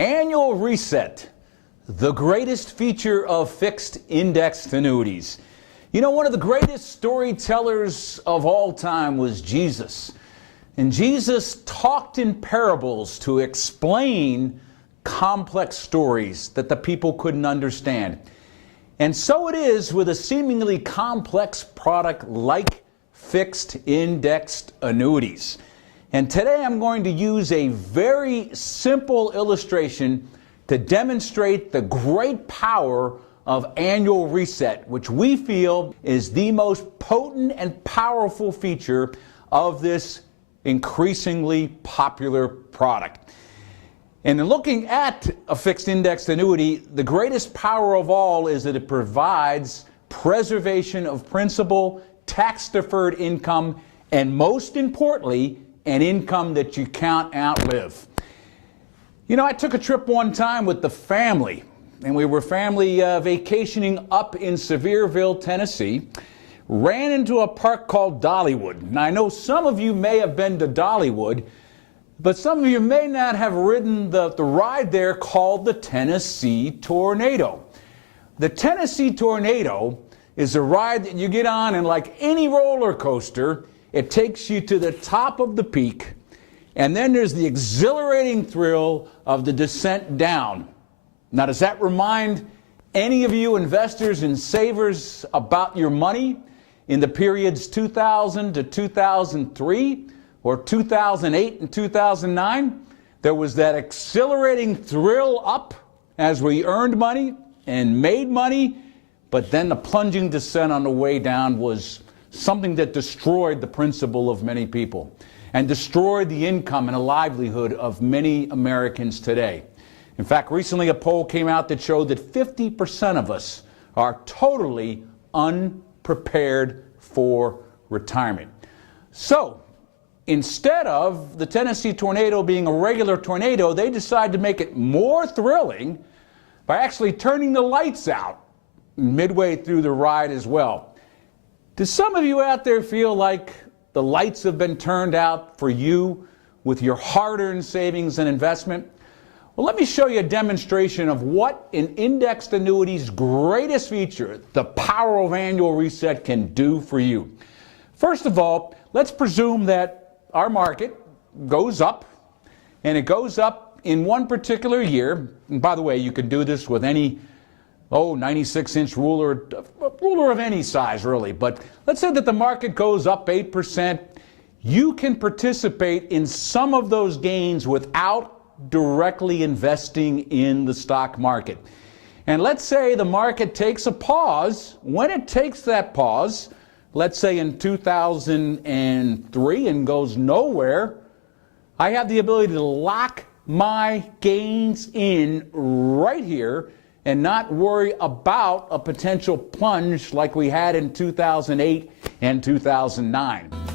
Annual reset, the greatest feature of fixed indexed annuities. You know, one of the greatest storytellers of all time was Jesus. And Jesus talked in parables to explain complex stories that the people couldn't understand. And so it is with a seemingly complex product like fixed indexed annuities. And today I'm going to use a very simple illustration to demonstrate the great power of annual reset, which we feel is the most potent and powerful feature of this increasingly popular product. And in looking at a fixed indexed annuity, the greatest power of all is that it provides preservation of principal, tax-deferred income, and most importantly, an income that you can't outlive. You know, I took a trip one time with the family, and we were family vacationing up in Sevierville, Tennessee. Ran into a park called Dollywood. Now, I know some of you may have been to Dollywood, but some of you may not have ridden the ride there called the Tennessee Tornado. The Tennessee Tornado is a ride that you get on, and like any roller coaster, it takes you to the top of the peak, and then there's the exhilarating thrill of the descent down. Now, does that remind any of you investors and savers about your money in the periods 2000 to 2003 or 2008 and 2009? There was that exhilarating thrill up as we earned money and made money, but then the plunging descent on the way down was something that destroyed the principal of many people and destroyed the income and a livelihood of many Americans today. In fact, recently a poll came out that showed that 50% of us are totally unprepared for retirement. So instead of the Tennessee Tornado being a regular tornado, they decided to make it more thrilling by actually turning the lights out midway through the ride as well. Do some of you out there feel like the lights have been turned out for you with your hard-earned savings and investment? Well, let me show you a demonstration of what an indexed annuity's greatest feature, the power of annual reset, can do for you. First of all, let's presume that our market goes up, and it goes up in one particular year. And by the way, you can do this with any 96-inch ruler of any size, really. But let's say that the market goes up 8%. You can participate in some of those gains without directly investing in the stock market. And let's say the market takes a pause. When it takes that pause, let's say in 2003, and goes nowhere, I have the ability to lock my gains in right here and not worry about a potential plunge like we had in 2008 and 2009.